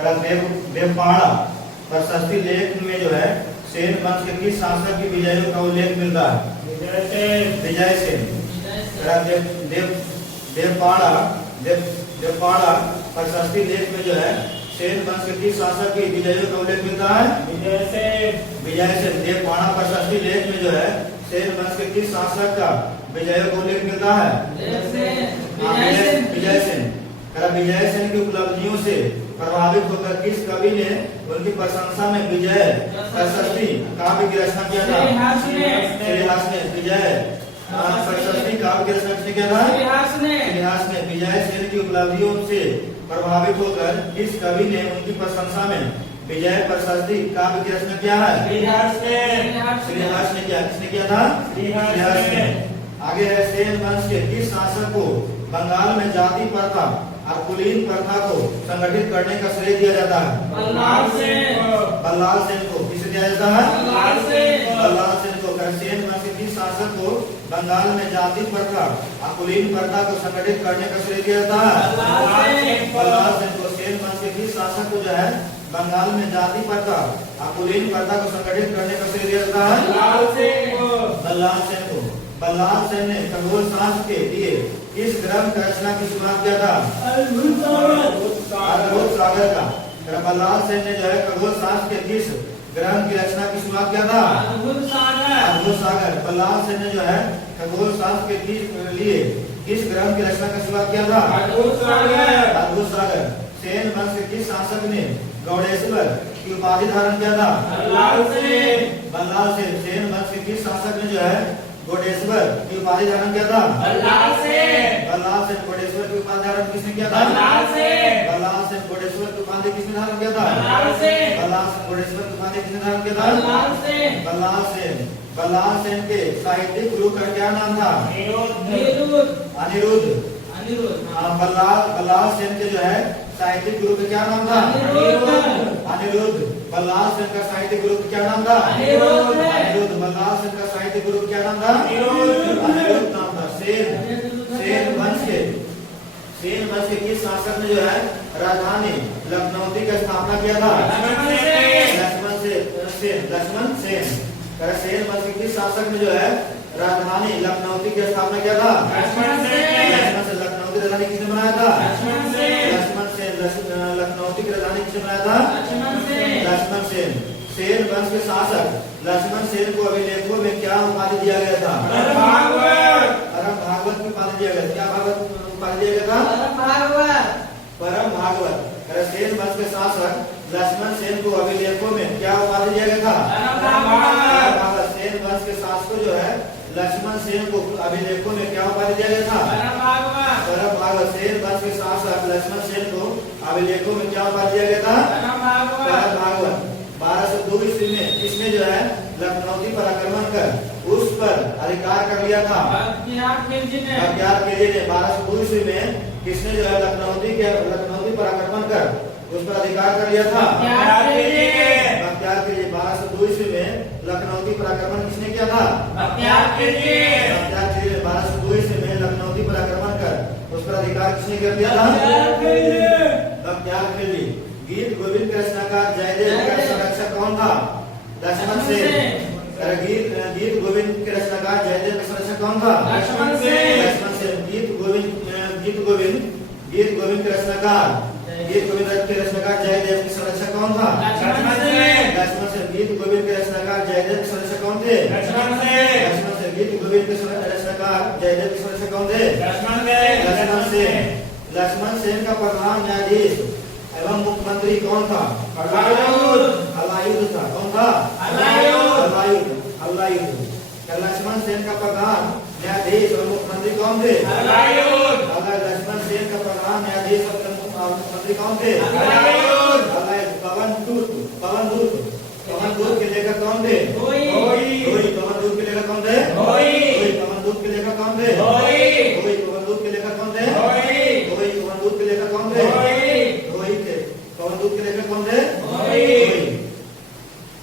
देवपाड़ा प्रशस्ति लेख में जो है सेन वंश के किस शासक की विजयों का उल्लेख मिलता है? विजय सेन। देवपाड़ा प्रशस्ति लेख में जो है सेन वंश के किस शासक की विजयों का उल्लेख मिलता है? विजय सेन। देवपाड़ा प्रशस्ति लेख में जो है सेन वंश के किस शासक का विजयों का उल्लेख मिलता है? विजय सेन। विजय सेन की उपलब्धियों से प्रभावित होकर किस कवि ने उनकी प्रशंसा में विजय प्रशस्ति काव्य की रचना किया था? श्रीहास ने। विजय प्रशस्ति काव्य की रचना किया था? श्रीहास ने। विजय सेन की उपलब्धियों से प्रभावित होकर किस कवि ने उनकी प्रशंसा में विजय प्रशस्ति काव्य की रचना किया है? श्रीहास ने किया। किसने किया था? श्रीहास ने। आगे है सेन वंश के किस शासक को बंगाल में जाति प्रथा और कुलीन प्रथा को संगठित करने का श्रेय दिया जाता है? बल्लाल सेन को। किसे दिया जाता है? बल्लाल सेन को। सेन वंश के किस शासक को बंगाल में जाति प्रथा और कुलीन प्रथा को संगठित करने का श्रेय दिया जाता है? बल्लाल सेन को। सेन वंश के किस शासक को जो है बंगाल में जाति प्रथा और कुलीन प्रथा को संगठित करने का श्रेय दिया जाता है? बल्लाल सेन को। बल्लाल सेन ने खगोल शास्त्र के लिए किस ग्रंथ रचना की शुरुआत किया था? अद्भुत सागर का। बल्लाल सेन ने जो है खगोल शास्त्र के किस ग्रंथ की रचना की शुरुआत किया था? अद्भुत सागर। बल्लाल सेन ने जो है खगोल शास्त्र के लिए किस ग्रंथ की रचना की शुरुआत किया था? अद्भुत सागर। सेन वंश के किस शासक ने गौड़ेश्वर की उपाधि धारण किया था? बल्लाल सेन। सेन वंश के किस शासक ने जो है गौड़ेश्वर की उपाधि धारण किया था? बल्लाल सेन। गौड़ेश्वर की उपाधि धारण किसने किया था? बल्लाल सेन। गौड़ेश्वर की उपाधि किसने धारण किया था? बल्लाल सेन। गौड़ेश्वर की उपाधि किसने धारण किया था? बल्लाल सेन। बल्लाल सेन के साहित्यिक गुरु का क्या नाम था? अनिरुद्ध। बल्लाल सेन के जो है साहित्यिक गुरु का क्या नाम था? अनिरुद्ध। बल्लाल सेन का साहित्यिक गुरु का क्या नाम था? अनिरुद्ध। बल्लाल सेन का साहित्यिक गुरु का क्या नाम था? अनिरुद्ध नाम था। सेन वंश के किस शासक ने जो है राजधानी लखनऊ की स्थापना किया था? लक्ष्मण सेन। सेन वंश के किस शासक ने जो है राजधानी लखनऊ की स्थापना किया था? लक्ष्मण सेन। लखनऊ की राजधानी किसने बनाया था? लक्ष्मण सेन। लखनऊ की राजधानी किसने बनाया था? लक्ष्मण सेन। सेन वंश के शासक लक्ष्मण सेन को अभिलेखों में क्या उपाधि दिया गया था? परम भागवत की उपाधि दिया गया। क्या उपाधि दिया गया था? परम भागवत। सेन वंश के शासक लक्ष्मण सेन को अभिलेखों में क्या उपाधि दिया गया था? सेन वंश के शासक जो है लक्ष्मण सेन को अभिलेखों में क्या उपाधि दिया गया था? परम भागवत। सेन वंश के शासक लक्ष्मण सेन को अभिलेखों में क्या उपाधि दिया गया था? परम भागवत। 1202 ईस्वी में किसने जो है लखनऊ पर आक्रमण कर उस पर अधिकार कर लिया था? बख्तियार खिलजी ने। 1202 ईस्वी में किसने जो है लखनऊ पर आक्रमण कर उस पर अधिकार कर लिया था? बख्तियार खिलजी। 1202 ईस्वी में लखनऊ पर आक्रमण किसने किया था? बख्तियार खिलजी। 1202 ईस्वी में लखनऊ पर आक्रमण कर उस पर अधिकार किसने कर लिया था? बख्तियार खिलजी। गीत गोविंद के रचनाकार जयदेव का संरक्षक कौन था? लक्ष्मण सेन। गीत गोविंद के रचनाकार जयदेव का संरक्षक कौन था? लक्ष्मण सेन। गीत गोविंद के रचनाकार जयदेव के संरक्षक कौन था? लक्ष्मण सेन। गीत गोविंद के रचनाकार जयदेव के संरक्षक कौन थे? लक्ष्मण सेन। गीत गोविंद के रचनाकार जयदेव के संरक्षक कौन थे? लक्ष्मण सेन। लक्ष्मण सेन का प्रधान न्यायाधीश एवं मुख्यमंत्री कौन था? हलायुध था। कौन था? हलायुध। लक्ष्मण सेन का प्रधान न्यायाधीश और मुख्यमंत्री कौन थे? लक्ष्मण सेन का प्रधान न्यायाधीश और मुख्यमंत्री कौन थे? पवन दूत के लेखक कौन थे? पवन दूत के लेखक कौन थे? पवन दूत के लेखक कौन थे? पवन दूत के लेखक कौन थे? पवन दूत के लेखक कौन थे? पवन दूत के लेखक कौन थे?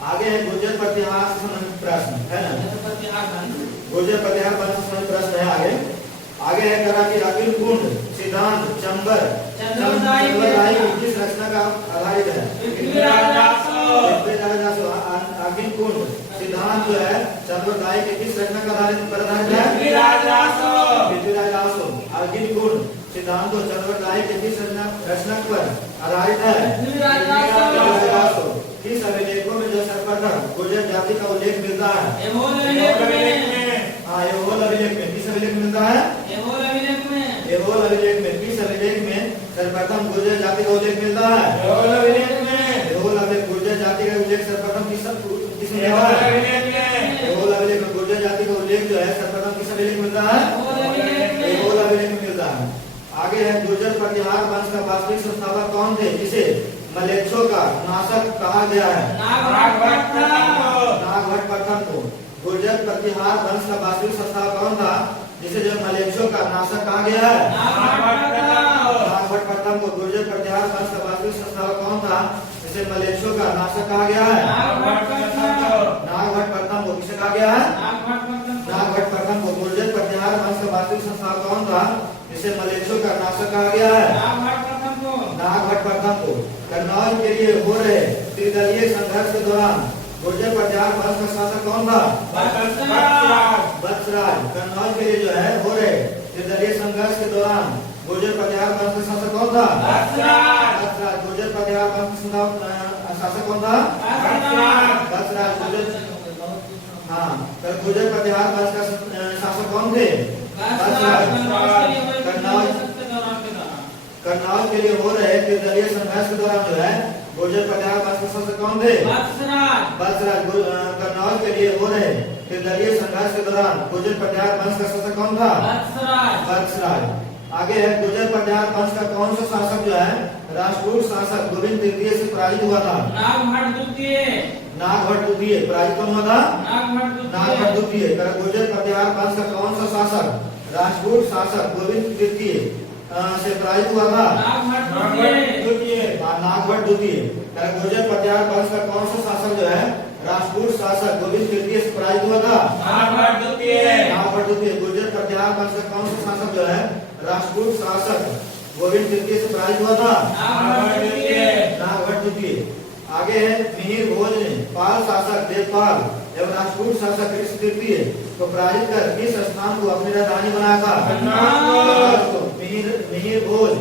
आगे है गुर्जर प्रतिहार से संबंधित प्रश्न है ना? गुर्जर प्रतिहार से संबंधित प्रश्न है। आगे है करा कि अखिल कुंड सिद्धांत चंबर चंद्रवरदायी किस रचना का आधारित है? पृथ्वीराज दासो। अग्निकुंड सिद्धांत जो है चंद्रवरदायी के किस रचना का आधारित है? पृथ्वीराज दासो। अग्निकुंड सिद्धांत को चंद्रवरदायी के किस रचना पर आधारित है? पृथ्वीराज दासो। किस अभिलेखों में जो सर्वप्रथम गुर्जर जाति का उल्लेख मिलता है? एहोल अभिलेख में। किस अभिलेख में मिलता है? एहोल अभिलेख में। किस अभिलेख में सर्वप्रथम गुर्जर जाति का उल्लेख मिलता है? एहोल अभिलेख। गुर्जर जाति का उल्लेख सर्वप्रथम किसमें मिलता है? एहोल अभिलेख में। गुर्जर जाति का उल्लेख जो है सर्वप्रथम किस अभिलेख में मिलता है? एहोल अभिलेख में मिलता है। आगे है गुर्जर प्रतिहार वंश का वास्तविक संस्थापक कौन थे जिसे मलेच्छों का नाशक कहा गया है? नागभट्ट प्रथम को। गुर्जर प्रतिहार वंश का वास्तविक संस्थापक कौन था जिसे जो मलेच्छों का नाशक कहा गया है? नागभट्ट प्रथम को। गुर्जर प्रतिहार वंश का वास्तविक संस्थापक कौन था जिसे मलेच्छों का नाशक कहा गया है? नागभट्ट प्रथम को। किसे कहा गया है? नागभट्ट प्रथम को। गुर्जर प्रतिहार वंश का वास्तविक संस्थापक कौन था जिसे मलेच्छों का नाशक कहा गया है? नागभट्ट प्रथम को। कन्नौज के लिए हो रहे त्रिदलीय संघर्ष के दौरान गुर्जर प्रतिहार वंश का शासक कौन था? वत्सराज। कन्नौज के लिए जो है हो रहे त्रिदलीय संघर्ष के दौरान गुर्जर प्रतिहार वंश का शासक कौन था? वत्सराज। गुर्जर प्रतिहार वंश का शासक कौन था? वत्सराज। गुर्जर प्रतिहार वंश का शासक कौन थे? कन्नौज के लिए हो रहे त्रिदलीय संघर्ष के दौरान जो है गुर्जर प्रतिहार वंश के शासक कौन थे? वत्सराज। कन्नौज के लिए हो रहे त्रिदलीय संघर्ष के दौरान गुर्जर प्रतिहार वंश का शासक कौन था? वत्सराज। आगे है गुर्जर प्रतिहार वंश का कौन सा शासक जो है राष्ट्रकूट शासक गोविंद तृतीय से पराजित हुआ था? नागभट्ट द्वितीय। पराजित कौन हुआ था? नागभट्ट द्वितीय। गुर्जर प्रतिहार वंश का कौन सा शासक राष्ट्रकूट शासक गोविंद तृतीय से पराजित हुआ था? नागभट्ट द्वितीय। गुर्जर प्रतिहार वंश का कौन सा शासक जो है राष्ट्रकूट शासक गोविंद तृतीय से पराजित हुआ था? नागभट्ट द्वितीय। गुर्जर प्रतिहार वंश का कौन सा शासक जो है राष्ट्रकूट शासक गोविंद तृतीय से पराजित हुआ था? नागभट्ट द्वितीय। आगे है मिहिर भोज ने पाल शासक देवपाल एवं राष्ट्रकूट शासक कृष्ण तृतीय को पराजित कर किस स्थान को अपनी राजधानी बनाया था? मिहिर भोज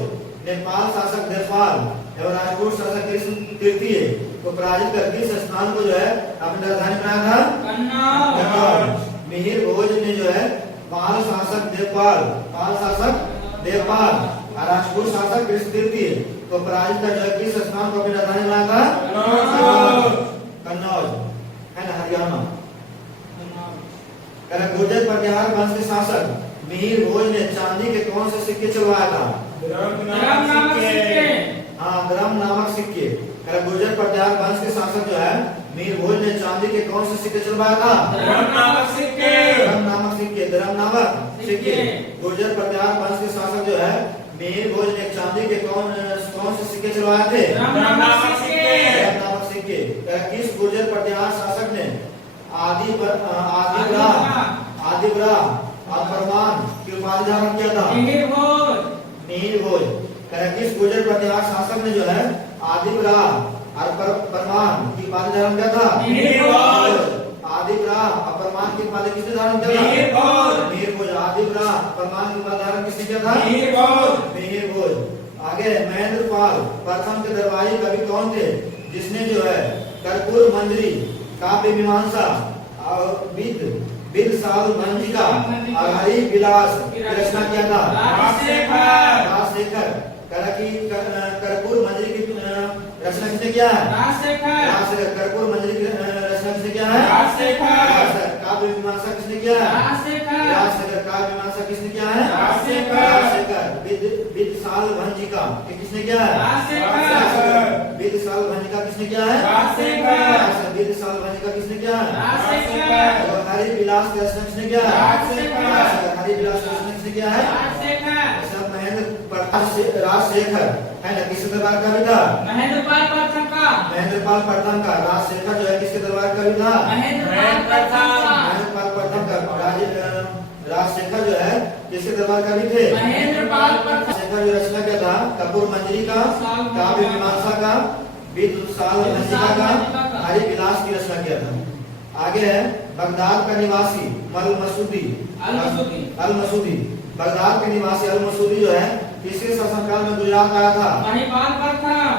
ने पाल शासक देवपाल एवं राष्ट्रकूट शासक कृष्ण तृतीय को पराजित कर किस स्थान को जो है अपनी राजधानी बनाया था? मिहिर भोज ने जो है पाल शासक देवपाल और राष्ट्रकूट शासक कृष्ण तृतीय को पराजित कर जो किस स्थान को अपनी राजधानी बनाया था? कन्नौज है ना, हरियाणा। गुर्जर प्रतिहार वंश के शासक मिहिर भोज ने चांदी के कौन से सिक्के चलवाया था? द्रम नामक सिक्के। गुर्जर प्रतिहार वंश के शासक जो है मिहिर भोज ने चांदी के कौन से सिक्के चलवाया था? द्रम नामक सिक्के। गुर्जर प्रतिहार वंश के शासक जो है मिहिर भोज ने चांदी के कौन से सिक्के चलवाए थे? द्रम नामक सिक्के। किस गुर्जर प्रतिहार शासक ने आदिवरा और परमान की उपाधि धारण किया था? मिहिर भोज। किस गुर्जर प्रतिहार शासक ने जो है आदिवरा और परमान की उपाधि धारण किया था? आदिवरा और परमान की उपाधि किसने धारण किया था? मिहिर भोज। आदिवरा परमान की उपाधि धारण किसने किया था? मिहिर भोज। आगे महेंद्रपाल प्रथम के दरबारी कवि कौन थे जिसने जो है कर्पूर मंजरी काव्य मीमांसा और विद साधु भंजिका और हरि विलास की रचना किया था? राजशेखर। कर्पूर मंजरी की रचना किसने किया है? राजशेखर। कर्पूर मंजरी की रचना किसने किया है? राजशेखर। काव्य मीमांसा किसने किया है? राजशेखर। काव्य मीमांसा किसने किया है? राजशेखर। विद साधु भंजिका किसने किया है? राजशेखर। विद साधु भंजिका किसने किया है? राजशेखर। विद साधु भंजिका किसने किया है? राजशेखर। हरि विलास की रचना किसने किया है? राजशेखर। हरि विलास की रचना किसने किया है? सब महेंद्र राजशेखर है ना, किसके दरबार का भी था? महेंद्रपाल प्रथम का। राजशेखर जो है किसके दरबार का भी था? महेंद्रपाल प्रथम का। राजशेखर जो है किसके दरबार का भी थे? महेंद्रपाल प्रथम। राजशेखर जो रचना किया था कपूर मंजरी का, काव्य मीमांसा का, विदुषाल मंजिका का, हरि विलास की रचना किया था। आगे है बगदाद का निवासी अल मसूदी। बगदाद के निवासी अल मसूदी जो है किसके शासनकाल में गुजरात आया था?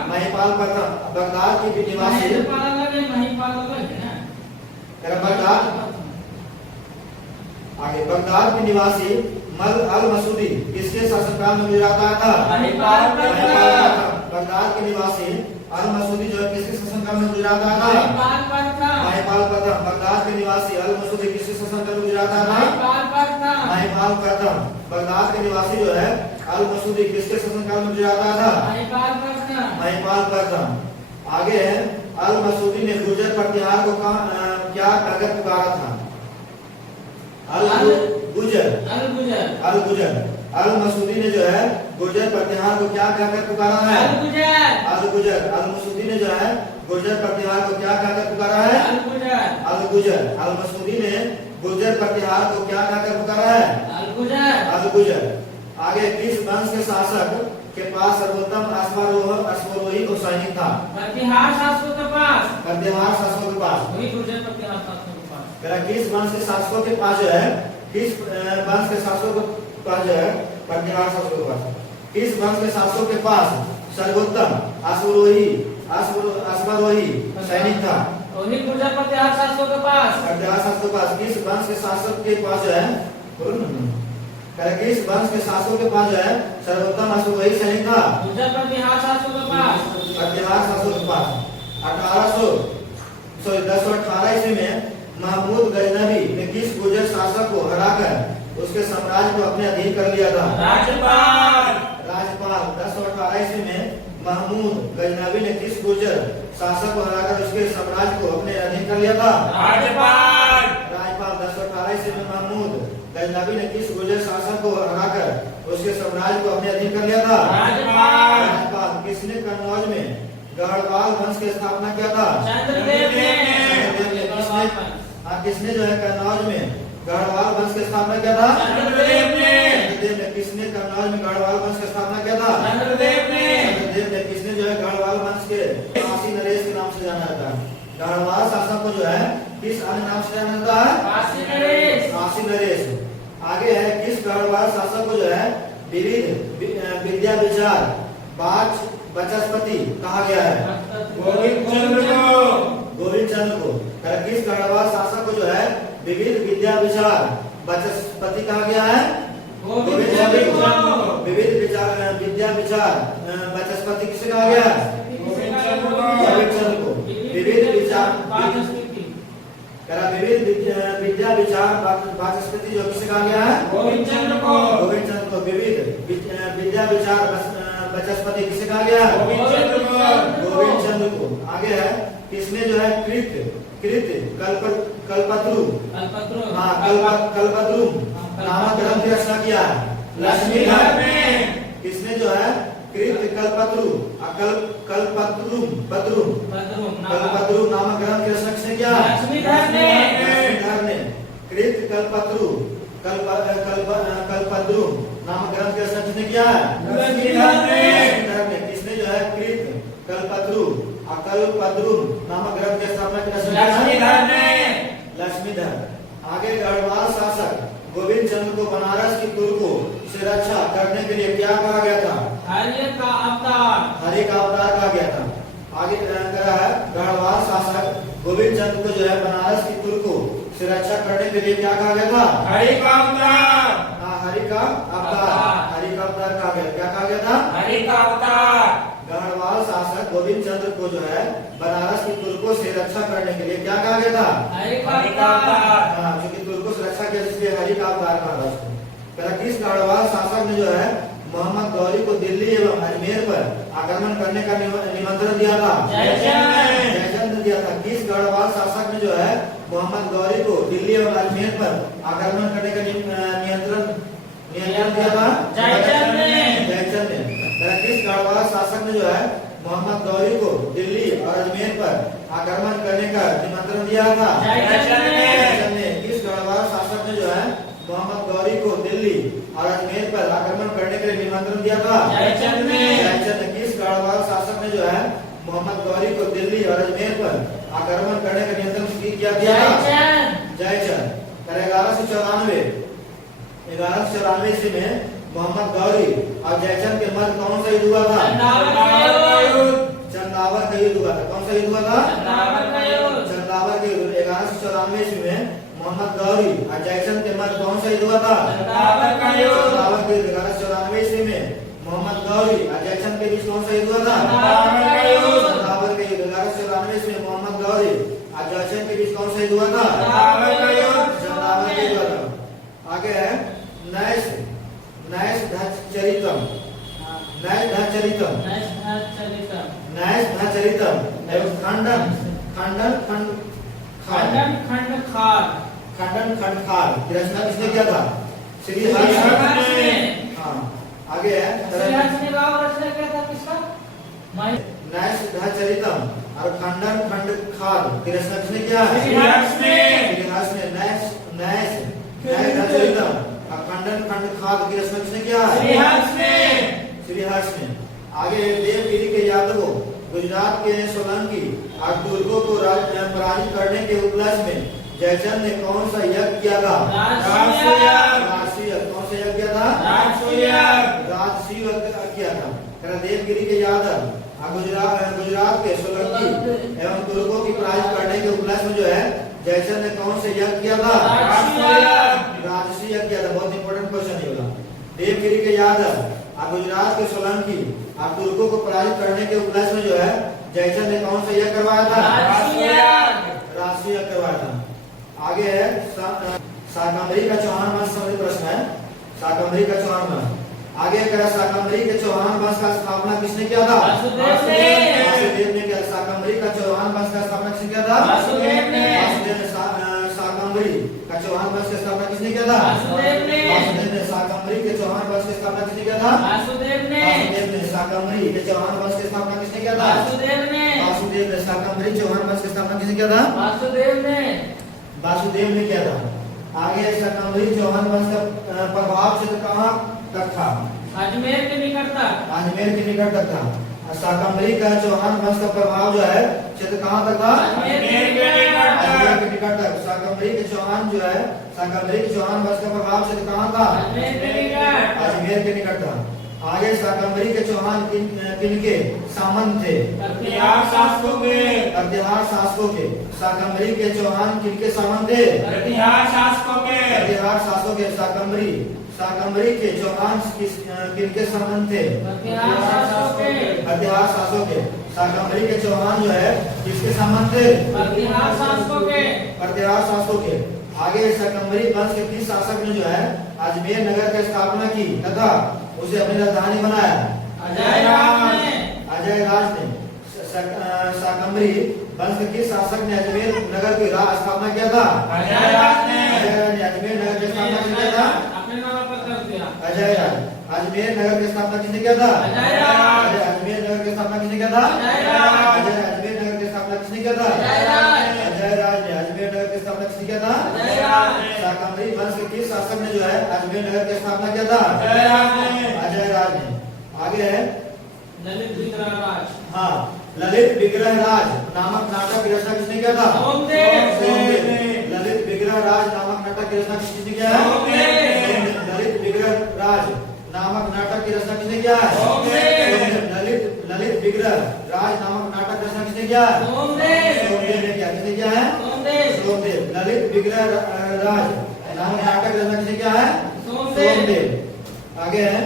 महिपाल प्रथम। बगदाद के निवासी बगदाद आगे बगदाद के निवासी अल मसूदी किसके शासनकाल में गुजरात आया था? महिपाल प्रथम। बगदाद के निवासी अल मसूदी जो है किसके शासनकाल में गुजरात आया था? महिपाल प्रथम। बगदाद के निवासी अल मसूदी किसके शासनकाल में गुजरात आया था? महिपाल प्रथम। बगदाद के निवासी जो है अल मसूदी किसके शासनकाल में गुजरात आया था? महिपाल प्रथम। आगे है अल मसूदी ने गुर्जर प्रतिहार को क्या कहकर पुकारा था? अल गुजर। अल मसूदी ने जो है गुर्जर प्रतिहार को क्या कहकर पुकारा है? अल गुजर। अल मसूदी ने जो है गुर्जर प्रतिहार को क्या कहकर पुकारा है? अल गुजर। अल मसूदी ने गुर्जर प्रतिहार को क्या कहकर पुकारा है? अल गुजर। आगे किस वंश के शासक के पास सर्वोत्तम अश्वारोही और सैनिक था? प्रतिहार शासकों के पास। किस वंश के शासकों के पास जो है किस वंश के शासकों के पास जो है प्रतिहार शासकों के पास किस वंश के शासकों के पास सर्वोत्तम अश्वारोही सैनिक था? प्रतिहार शासकों के पास। किस वंश के शासक के पास जो है किस वंश के शासकों के पास जो है सर्वोत्तम अश्वारोही सैनिक था? प्रतिहार शासकों के पास। 1018 ईस्वी में महमूद गजनवी ने किस गुर्जर शासक को हराकर उसके साम्राज्य को अपने अधीन कर लिया था? राजपाल। 1018 ईस्वी में महमूद गजनवी ने किस गुर्जर शासक को हराकर उसके साम्राज्य को अपने अधीन कर लिया था? राजपाल। 1018 ईस्वी में महमूद गजनवी ने किस गुर्जर शासक को हराकर उसके साम्राज्य को अपने अधीन कर लिया था? राजपाल। किसने कन्नौज में गढ़वाल वंश की स्थापना किया था? चंद्रदेव ने। किसने जो है कन्नौज में गढ़वाल वंश की स्थापना किया था? चंद्रदेव ने। किसने कन्नौज में गढ़वाल वंश की स्थापना किया था? चंद्रदेव ने। किसने जो है गढ़वाल वंश के काशी नरेश के नाम से जाना जाता है? गढ़वाल शासक को जो है किस अन्य नाम से जाना जाता है? काशी नरेश। आगे है किस गढ़वाल शासक को जो है विविध विद्या विचार वाचस्पति कहा गया है? गोविंद चंद्र को। किस गढ़वाल शासक को जो है विविध विद्या विचार वाचस्पति कहा गया है? गोविंद चंद्र को। विविध विद्या विचार वाचस्पति किसे कहा गया है? गोविंद चंद्र को। विविध विद्या विचार वाचस्पति जो किसे कहा गया है? गोविंद चंद्र को। विविध विद्या विचार वाचस्पति किसे कहा गया है? गोविंद चंद्र को। आगे है किसने जो है कृत कल्पतरु नामक ग्रंथ की रचना किया है? लक्ष्मीधर ने। किसने जो है कृत कल्पतरु नामक ग्रंथ की रचना किसने किया? लक्ष्मीधर ने। कृत कल्पतरु नामक ग्रंथ की रचना किसने किया है? लक्ष्मीधर ने। किसने जो है कृत कल्पतरु नामक ग्रंथ की स्थापना की रचना? लक्ष्मीधर। आगे गढ़वाल शासक गोविंद चंद्र को बनारस की तुर्कों से रक्षा करने के लिए क्या कहा गया था? हरि का अवतार कहा गया था। आगे करा है गढ़वाल शासक गोविंद चंद्र को जो है बनारस की तुर्कों से रक्षा करने के लिए क्या कहा गया था? हरि का अवतार। हरि का अवतार कहा गया। क्या कहा गया था? हरि का अवतार। गढ़वाल शासक गोविंद चंद्र को जो है बनारस की तुर्कों से रक्षा करने के लिए क्या कहा गया था? हरि का अवतार। क्योंकि तुर्कों से रक्षा किया इसलिए हरि का अवतार कहा था उसको। किस गढ़वाल शासक ने जो है मोहम्मद गौरी को दिल्ली एवं अजमेर पर आक्रमण करने का निमंत्रण दिया था? जयचंद दिया था। किस गढ़वाल शासक ने जो है मोहम्मद गौरी को दिल्ली एवं अजमेर पर आक्रमण करने का नियंत्रण दिया था? जयचंद ने। किस गढ़वाल शासक ने जो है मोहम्मद गौरी को दिल्ली और अजमेर पर आक्रमण करने का निमंत्रण दिया था? जयचंद ने। किस गढ़वाल शासक ने जो है मोहम्मद गौरी को दिल्ली और अजमेर पर आक्रमण करने के लिए निमंत्रण दिया था? जयचंद ने। जयचंद ने। किस गढ़वाल शासक ने जो है मोहम्मद गौरी को दिल्ली और अजमेर पर आक्रमण करने का नियंत्रण किया दिया था? जयचंद। 1194 ईस्वी में मोहम्मद गौरी और जयचंद के मध्य कौन सा युद्ध हुआ था? चंदावर का युद्ध हुआ था। कौन सा युद्ध हुआ था? चंदावर के युद्ध। 1194 ईस्वी में मोहम्मद गौरी और जयचंद के मध्य कौन सा युद्ध हुआ था? चंदावर का युद्ध। चंदावर के युद्ध। 1194 ईस्वी में मोहम्मद गौरी और जयचंद के बीच कौन सा युद्ध हुआ था? चंदावर का युद्ध। चंदावर के युद्ध। 1194 ईस्वी में मोहम्मद गौरी और जयचंद के बीच कौन सा युद्ध हुआ था? चंदावर का युद्ध। चंदावर के युद्ध हुआ था। आगे है नैष धचरितम। नैष धचरितम एवं खंडन खंड खाल की रचना किसने किया था? श्री हर्ष ने। हाँ, आगे है नैष धचरितम और खंडन खंड खाल की रचना किसने किया है? श्री हर्ष ने। नैष धचरितम और खंडन खंड खाल की रचना किसने किया है? श्री हर्ष ने। आगे देवगिरी के यादवों, गुजरात के सोलंकी और दुर्गों को पराजित करने के उपलक्ष्य में जयचंद ने कौन सा यज्ञ किया था? राजसूय। कौन सा यज्ञ किया था? राजसूय किया था। देवगिरी के यादव और गुजरात के सोलंकी एवं दुर्गों की पराजित करने के उपलक्ष्य में जो है जयचंद ने कौन से यज्ञ किया था? राजसूय यज्ञ किया था। बहुत इंपॉर्टेंट क्वेश्चन ये वाला। देवगिरी के यादव और गुजरात के सोलंकी और तुर्कों को पराजित करने के उपलक्ष्य में जो है जयचंद ने कौन सा यज्ञ करवाया था? राजसूय यज्ञ करवाया था। आगे है शाकंभरी का चौहान वंश संबंधी प्रश्न है। शाकंभरी का चौहान वंश। आगे करा शाकंभरी के चौहान वंश का स्थापना किसने किया था? वासुदेव ने किया। शाकंभरी का चौहान वंश का स्थापना किसने किया था? वासुदेव ने। शाकंभरी का चौहान वंश की स्थापना किसने किया था? वासुदेव ने। शाकंभरी के चौहान वंश की स्थापना किसने किया था? वासुदेव ने। शाकंभरी के चौहान वंश की स्थापना किसने किया था? वासुदेव ने। शाकंभरी चौहान वंश की स्थापना किसने किया था? वासुदेव ने किया था। आगे शाकंभरी चौहान वंश का प्रभाव क्षेत्र कहाँ तक था? अजमेर के निकट तक था। शाकंभरी का चौहान वंश का प्रभाव जो है क्षेत्र कहाँ तक था? अजमेर के निकट तक। शाकंभरी के चौहान जो है शाकंभरी के चौहान वंश का प्रभाव क्षेत्र कहाँ था? अजमेर के निकट था। आगे शाकंभरी के चौहान किनके सामंत थे? कटिहार शासकों के। शाकंभरी के चौहान किनके सामंत थे? कटिहार शासकों के। शाकंभरी के चौहान किनके सामंत थे? कटिहार शासकों के। शाकंभरी के चौहान जो है किसके सामंत थे? कटिहार शासकों के। आगे शाकंभरी वंश के किस शासक ने जो है अजमेर नगर की स्थापना की तथा उसे अपनी राजधानी बनाया? अजय राज ने। शाकंभरी वंश के किस शासक ने अजमेर नगर की स्थापना किया था? अजय राज ने। अजमेर नगर की स्थापना किसने किया था? अजय राज। अजमेर नगर की स्थापना किसने किया था? अजमेर नगर की स्थापना किसने किया था? अजमेर नगर की स्थापना किसने किया था? अजय राज ने। अजमेर नगर की स्थापना किसने किया था? शाकंभरी वंश के किस शासक ने जो है अजमेर नगर की स्थापना किया था? अजय राज ने। आगे है ललित विग्रह राज। हाँ, ललित विग्रह राज नामक नाटक की रचना किसने किया था? सोमदेव। ललित विग्रह राज नामक नाटक की रचना किसने किया है? ललित विग्रह राज नामक नाटक की रचना किसने किया है? ललित विग्रह राज नामक नाटक रचना किसने किया है? सोमदेव ने किया। किसने किया है? सोमदेव। ललित विग्रह राज नामक नाटक रचना किसने किया है? सोमदेव। आगे है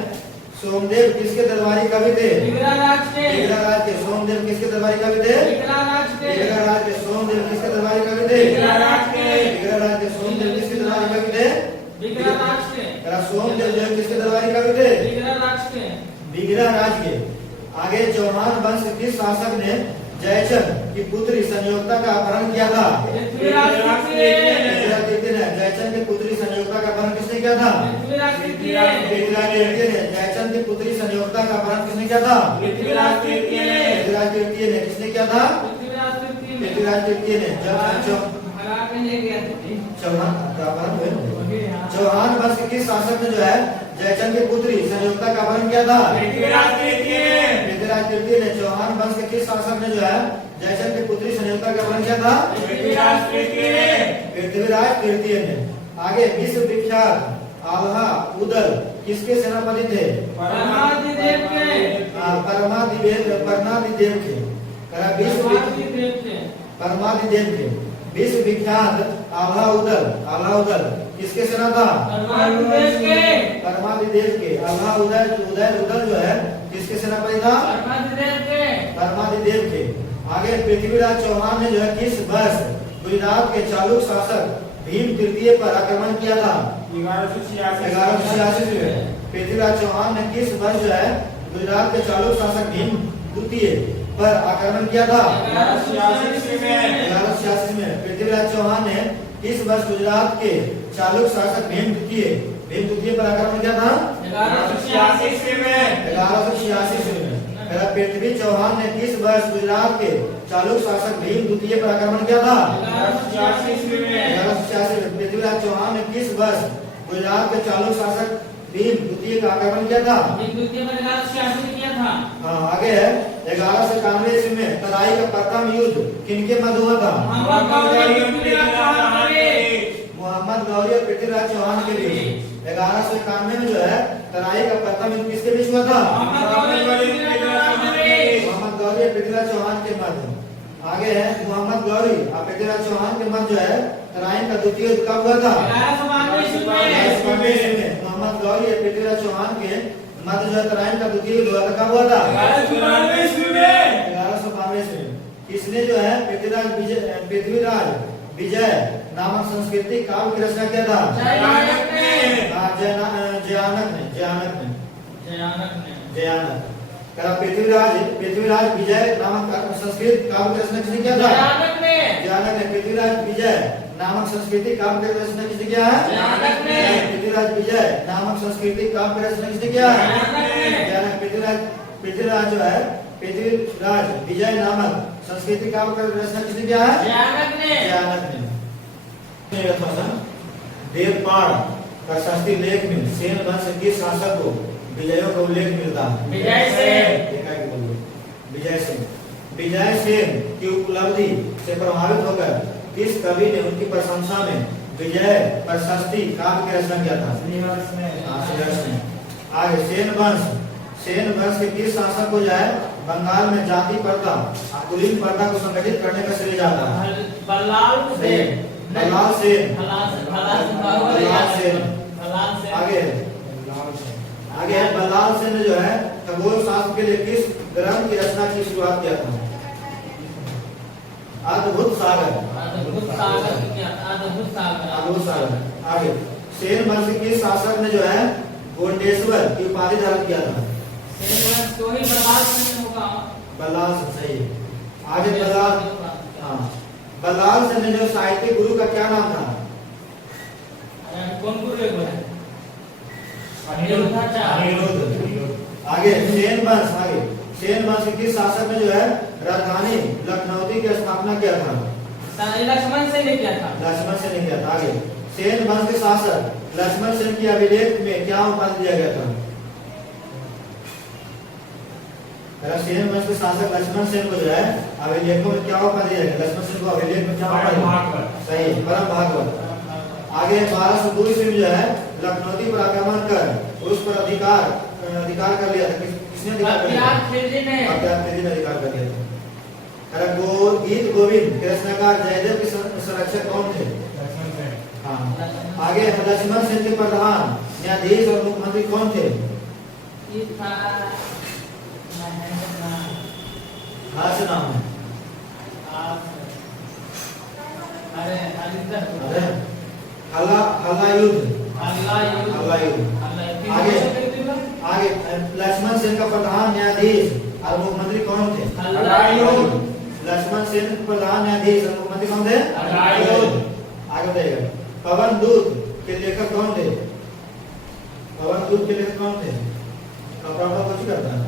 सोमदेव किसके दरबारी कवि थे? विग्रह राज के। सोमदेव किसके दरबारी कवि थे? विग्रह राज के। सोमदेव किसके दरबारी कवि थे? विग्रह राज के। सोमदेव किसके दरबारी कवि थे? विग्रह राज के। सोमदेव जो किसके दरबारी कवि थे? विग्रह राज के। आगे चौहान वंश के किस शासक ने जयचंद की पुत्री संयोगता का अपहरण किया था? पृथ्वीराज तृतीय ने। जयचंद की पुत्री संयोगता का अपहरण किसने किया था? पृथ्वीराज तृतीय ने। जयचंद की पुत्री संयोगता का अपहरण किसने किया था? पृथ्वीराज तृतीय तृतीय ने। किसने किया था? पृथ्वीराज तृतीय ने। जब चौहान का अपहरण हुए। चौहान वंश के किस शासक ने जो है जयचंद की पुत्री संयुक्ता का अपहरण किया था? पृथ्वीराज तृतीय। पृथ्वीराज तृतीय ने चौहान वंश के किस शासक ने जो है जयचंद की पुत्री संयुक्ता का अपहरण किया था? पृथ्वीराज तृतीय। पृथ्वीराज तृतीय ने। आगे विश्व विख्यात आल्हा उदल किसके सेनापति थे? परमादिदेव के। परमादिदेव के। परमादिदेव के। विश्व विख्यात आल्हा उदल किसके सेना था? परमादिदेव के। परमादिदेव के। आल्हा उदल जो है किसके सेनापति था? परमादिदेव के। परमादिदेव के। आगे पृथ्वीराज चौहान ने जो है किस वर्ष गुजरात के चालुक्य शासक भीम तृतीय पर आक्रमण किया था? 1186 में। पृथ्वीराज चौहान ने किस वर्ष जो है गुजरात के चालुक्य शासक भीम द्वितीय पर आक्रमण किया था? 1186 में। पृथ्वीराज चौहान ने किस वर्ष गुजरात के चालुक्य शासक भीम द्वितीय पर आक्रमण किया था? 1186 में। 1186 में। पृथ्वी चौहान ने किस वर्ष गुजरात के चालुक्य शासक भीम द्वितीय पर आक्रमण किया था? 1186 में। पृथ्वीराज चौहान ने किस वर्ष गुजरात के चालुक्य शासक भीम द्वितीय का आक्रमण किया था? द्वितीय में 1186 में किया था। हाँ, आगे है 1191 ईस्वी में तराई का प्रथम युद्ध किनके मध्य हुआ था? मोहम्मद गौरी और पृथ्वीराज चौहान के बीच। 1191 में जो है तराई का प्रथम युद्ध किसके बीच हुआ था? मोहम्मद गौरी और पृथ्वीराज चौहान के मध्य। आगे है मोहम्मद गौरी और पृथ्वीराज चौहान के मध्य जो है तराइन का द्वितीय युद्ध कब हुआ था? 1192 में। मोहम्मद गौरी और पृथ्वीराज चौहान के मध्य जो है तराइन का द्वितीय युद्ध हुआ था, कब हुआ था? 1192 में। किसने जो है पृथ्वीराज विजय नामक संस्कृति काव्य की रचना किया था? जयानक। पृथ्वीराज विजय नामक संस्कृत काव्य की रचना किसने किया था? जयानक ने। पृथ्वीराज विजय नामक संस्कृति काव्य की रचना किसने किया है? पृथ्वीराज विजय नामक संस्कृति काव्य की रचना किसने किया है? जयानक। पृथ्वीराज जो है पृथ्वीराज विजय नामक संस्कृति काव्य की रचना किसने किया है? जयानक ने। देवपाल का शास्त्रीय लेख में सेन वंश के शासक को विजयों का उल्लेख मिलता है? विजय सेन की उपलब्धि से प्रभावित होकर किस कवि ने उनकी प्रशंसा में विजय प्रशस्ति काव्य की रचना किया था? श्रीनिवास ने। आगे सेन वंश के किस शासक को जो है बंगाल में जाति प्रथा कुलीन प्रथा को संगठित करने का श्रेय जाता है? बल्लाल सेन। आगे बल्लाल सेन ने जो है खगोल शास्त्र के लिए किस ग्रंथ की रचना की शुरुआत किया था? अद्भुत सागर। आगे सेन वंश के शासक ने जो है गोंडेश्वर की उपाधि धारण किया था? बल्लाल सेन। सही है। आगे बल्लाल सेन ने जो साहित्य गुरु का क्या नाम था? कौन गुरु है? आगे सेन वंश के शासक ने जो है राजधानी लखनऊ की स्थापना किया था? लक्ष्मण सेन ने किया था। आगे सेन वंश के शासक लक्ष्मण सेन की अभिलेख में क्या उपाधि दिया गया था? सेन वंश के शासक लक्ष्मण सेन को जो है अभिलेखों में क्या उपाधि दिया गया? लक्ष्मण सेन को अभिलेख में क्या उपाधि? सही, परम भागवत। आगे 1202 ईस्वी में जो है लखनऊ पर आक्रमण कर उस पर अधिकार कर लिया था? किसने अधिकार कर लिया? बख्तियार खिलजी ने अधिकार कर लिया था। गीत गोविंद के रचनाकार जयदेव के संरक्षक कौन थे? हाँ। आगे लक्ष्मण सेन के प्रधान न्यायाधीश और मुख्यमंत्री कौन थे? से नाम है। हल्ला युद्ध। आगे लक्ष्मण सेन का प्रधान न्यायाधीश और मुख्यमंत्री कौन थे? लक्ष्मण सेन प्रधान न्यायाधीश और मुख्यमंत्री कौन थे? आगे बताइएगा। पवन दूत के लेखक कौन थे? कपड़ा कुछ करता है?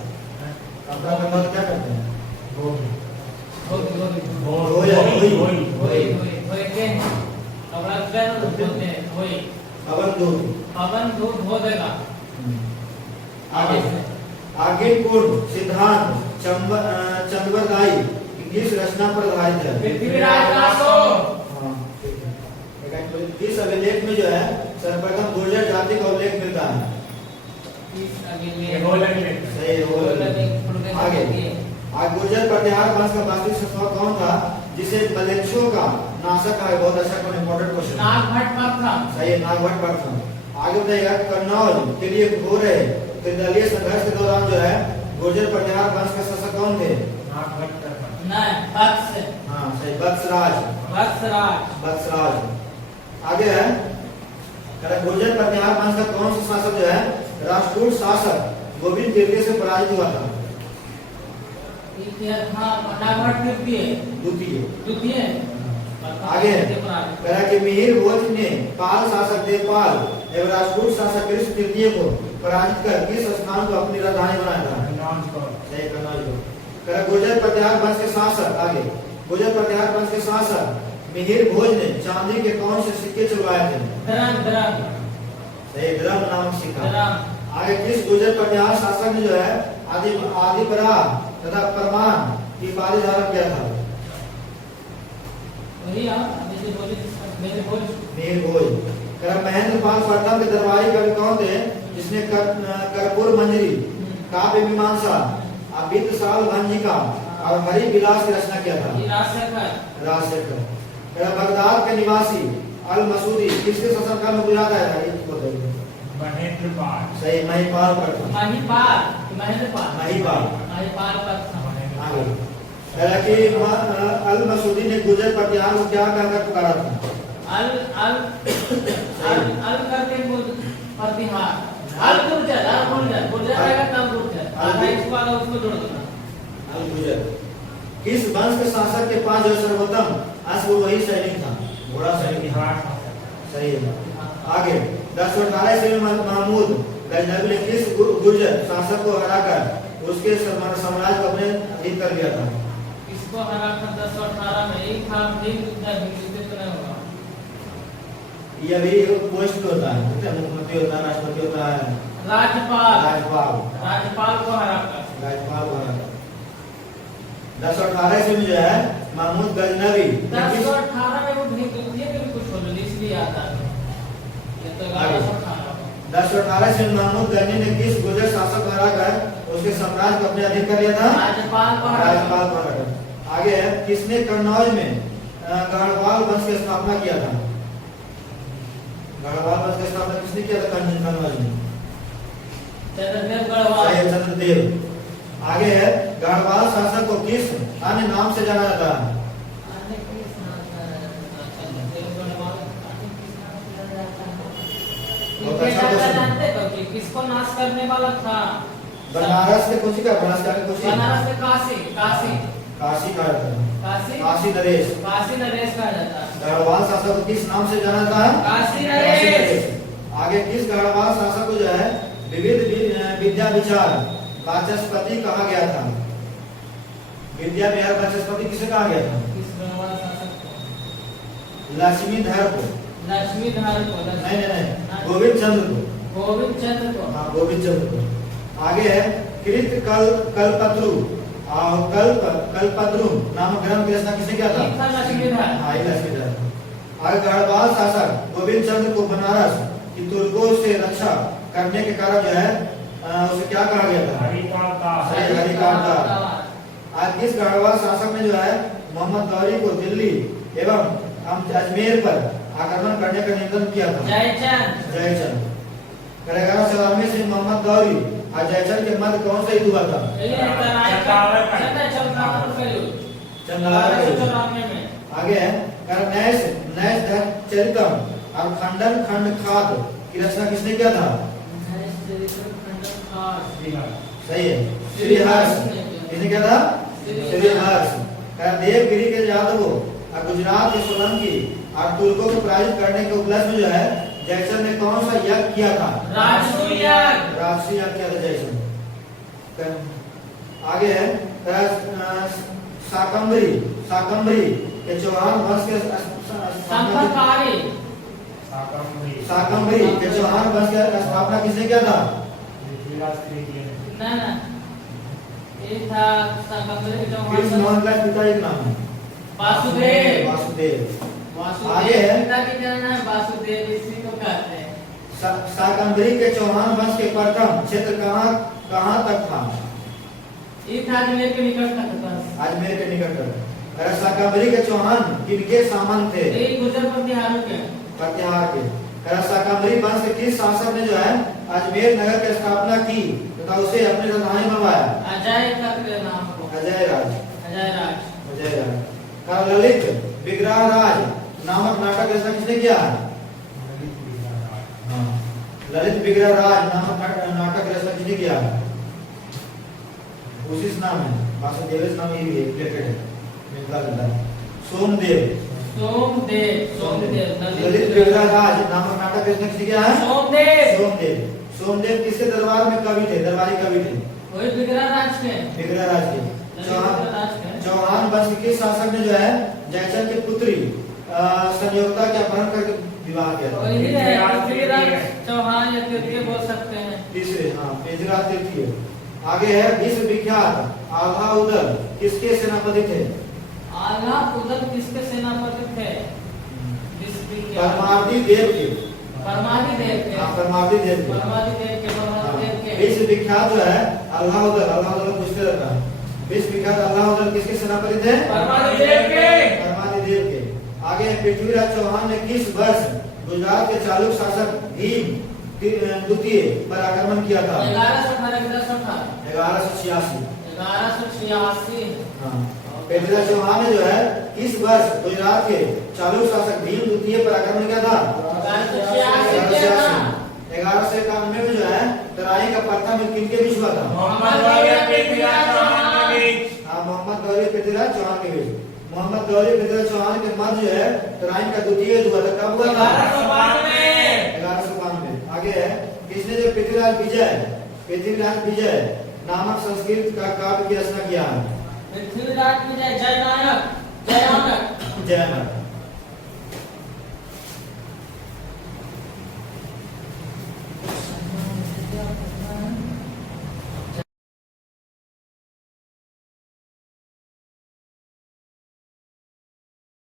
कपड़ा का मत क्या करते हैं? होते हैं वही पवन दूत। पवन दूत हो देगा। आगे आगे पूर्ण सिद्धांत चंद्रदाई किस रचना पर आधारित है? पृथ्वीराज रासो। हाँ, ठीक है। इस अभिलेख में जो है सर्वप्रथम गुर्जर जाति का उल्लेख मिलता है। सही है। आगे गुर्जर प्रतिहार वंश का वास्तविक शासक कौन था जिसे मलेच्छों का नाशक है? बहुत अच्छा इंपॉर्टेंट क्वेश्चन। नागभट्ट प्रथम। सही है, नागभट्ट प्रथम। आगे बताइएगा कन्नौज के लिए हो रहे त्रिदलीय संघर्ष के दौरान जो है गुर्जर प्रतिहार वंश के शासक कौन थे? नहीं, बक्स। हाँ सही, बक्सराज। बक्सराज। आगे है गुर्जर प्रतिहार वंश का कौन सा शासक जो है राष्ट्रकूट शासक गोविंद तृतीय से पराजित हुआ था? द्वितीय। आगे कहा कि मिहिर भोज ने पाल शासक देवपाल एवं राजपूत शासक कृष्ण तृतीय को पराजित कर किस स्थान को अपनी राजधानी बनाया था? सही, कन्नौज को। कहा गुर्जर प्रतिहार वंश के शासक, आगे गुर्जर प्रतिहार वंश के शासक मिहिर भोज ने चांदी के कौन से सिक्के चलवाए थे? सही, द्रम नामक सिक्का। आगे किस गुर्जर प्रतिहार शासक ने जो है आदिपरा तथा परमान की उपाधि धारण किया था? मिहिर भोज। महेंद्र पाल प्रथम के दरबारी कवि कौन थे जिसने कर्पूर मंजरी, काव्य मीमांसा, अभित साल भंजिका और हरि विलास की रचना किया था? राजशेखर। बगदाद के निवासी अल मसूदी किसके शासनकाल में गुजरा था? महेंद्रपाल। सही, महिपाल प्रथम। आगे अल मसूदी ने गुर्जर प्रतिहार को क्या कहकर पुकारा था? अल करके प्रतिहार। गुर्जर रहेगा तब गुर्जर। आधा इसको आधा उसको जोड़ देना। अल गुर्जर। किस वंश के शासक के पास जो सर्वोत्तम अश्व वही सैनिक था? घोड़ा सैनिक। सही है। आगे 1018 ईस्वी में महमूद गजनवी ने किस गुर्जर शासक को हराकर उसके साम्राज्य को अपने अधीन कर लिया था? इसको हराकर 1018 में एक था ये भी पोस्ट होता है, मुख्यमंत्री होता है, राष्ट्रपति होता है, राज्यपाल को हराकर। 1018 ईस्वी में जो है महमूद गजनवी 1018 में वो भी कुछ हो इसलिए आता है। ये तो 1018 ईस्वी में महमूद गजनवी ने किस गुर्जर शासक को हराकर उसके साम्राज्य को अपने अधीन कर लिया था? राज्यपाल को हराकर। आगे है किसने कन्नौज में गढ़वाल वंश की स्थापना किया था? गढ़वाल वंश की स्थापना किसने किया था कन्नौज में? चंद्रदेव। आगे है गढ़वाल शासक को किस अन्य नाम से जाना जाता है? किसको नाश करने वाला था? बनारस के कुछ का बनारस के काशी कहा जाता है। काशी नरेश कहा जाता है। गढ़वाल शासक को किस नाम से जाना जाता है? काशी नरेश। आगे किस गढ़वाल शासक को जो है विविध विद्या विचार वाचस्पति कहा गया था? विद्या विहार वाचस्पति किसे कहा गया था? किस गढ़वाल शासक को? लक्ष्मीधर को। नहीं, गोविंद चंद्र को। हाँ, गोविंद चंद्र को। आगे है कृत कल्पत्रु और कल्पद्रु नामक ग्रंथ की रचना किसने किया था? हाँ, लक्ष्मीधर। आगे गढ़वाल शासक गोविंद चंद्र को बनारस की तुर्कों से रक्षा करने के कारण जो है उसे क्या कहा गया था? हरिकाल। आज किस गढ़वाल शासक ने जो है मोहम्मद गौरी को दिल्ली एवं अजमेर पर आक्रमण करने का निवेदन किया था? जयचंद। 1194 से मोहम्मद गौरी और जयचंद के मध्य कौन सा युद्ध हुआ था? आगे है नैश चरितम और खंडन खंड खाद की रचना किसने किया था? सही है, श्रीहर्ष। किसने किया था? श्रीहर्ष। देवगिरी के यादवों और गुजरात के सोलंकी और तुर्कों को पराजित करने के उपलक्ष्य में जो है जयचंद ने कौन सा यज्ञ किया था? राजसूय यज्ञ किया था जयचंद। आगे है शाकंभरी के चौहान वंश के शाकंभरी के चौहान वंश की स्थापना किसने किया था? ना ये था शाकंभरी के किस चौहान मोहनलाल पिताजी का नाम है? वासुदेव। वासुदेव। आगे है पिता की क्या नाम है? वासुदेव, इसी को कहते हैं। शाकंभरी के चौहान वंश के प्रथम क्षेत्र कहाँ तक था? ये था अजमेर के निकट तक बस। अजमेर के निकट तक। अरे शाकंभरी के चौहान किनके सामंत थे? ये गुजर प्रतिहारों के। प्रतिहार के। अरे शाकंभरी वंश के किस शासक ने जो है अजमेर नगर की स्थापना की तथा उसे अपनी राजधानी बनवाया? अजय का नाम को। अजय राज। अजय राज। अजय राज। का ललित विग्रह राज नामक नाटक रचना किसने किया? हाँ, ललित विग्रह राज नामक नाटक रचना किसने किया? उसी से नाम है, वासुदेव नाम ही है, रिलेटेड है, मिलता जुलता है। सोमदेव। ललित विग्रह राज नामक नाटक रचना किसने किया है? सोमदेव। सोमदेव किसके दरबार में कवि थे, दरबारी कवि थे? वही विग्रह राज के। विग्रह राज के। चौहान वंश के शासक ने जो है जयचंद की पुत्री संयोगता के अपहरण करके विवाह किया था। चौहान या तृतीय बोल सकते हैं। तीसरे, हाँ, पृथ्वीराज तृतीय। आगे है विश्व विख्यात आल्हा उदल किसके सेनापति थे? आल्हा उदल किसके सेनापति थे? परमार्दी देव के। परमार्दी देव के। हाँ, परमार्दी देव के। परमार्दी देव के। परमार्दी देव के। विश्व विख्यात जो है आल्हा उदल पूछते रहता है। विश्व विख्यात आल्हा उदल किसके सेनापति थे? परमार्दी देव के। परमार्दी देव के। आगे पृथ्वीराज चौहान ने किस वर्ष गुजरात के चालुक्य शासक भीम द्वितीय पर आक्रमण किया था? 1186। हाँ, पृथ्वीराज चौहान ने जो है किस वर्ष गुजरात के चालुक्य शासक भीम द्वितीय पर आक्रमण किया था? 1191 में जो है तराई का प्रथम युद्ध किनके बीच हुआ था? मोहम्मद गौरी और पृथ्वीराज चौहान के बीच। हाँ, मोहम्मद गौरी पृथ्वीराज चौहान के बीच। मोहम्मद गौरी पृथ्वीराज चौहान के मध्य जो है तराइन का द्वितीय युद्ध हुआ था। कब हुआ था? 1192। आगे है किसने जो पृथ्वीराज विजय नामक संस्कृत का काव्य की रचना किया है? पृथ्वीराज विजय जयनायक। जयनायक।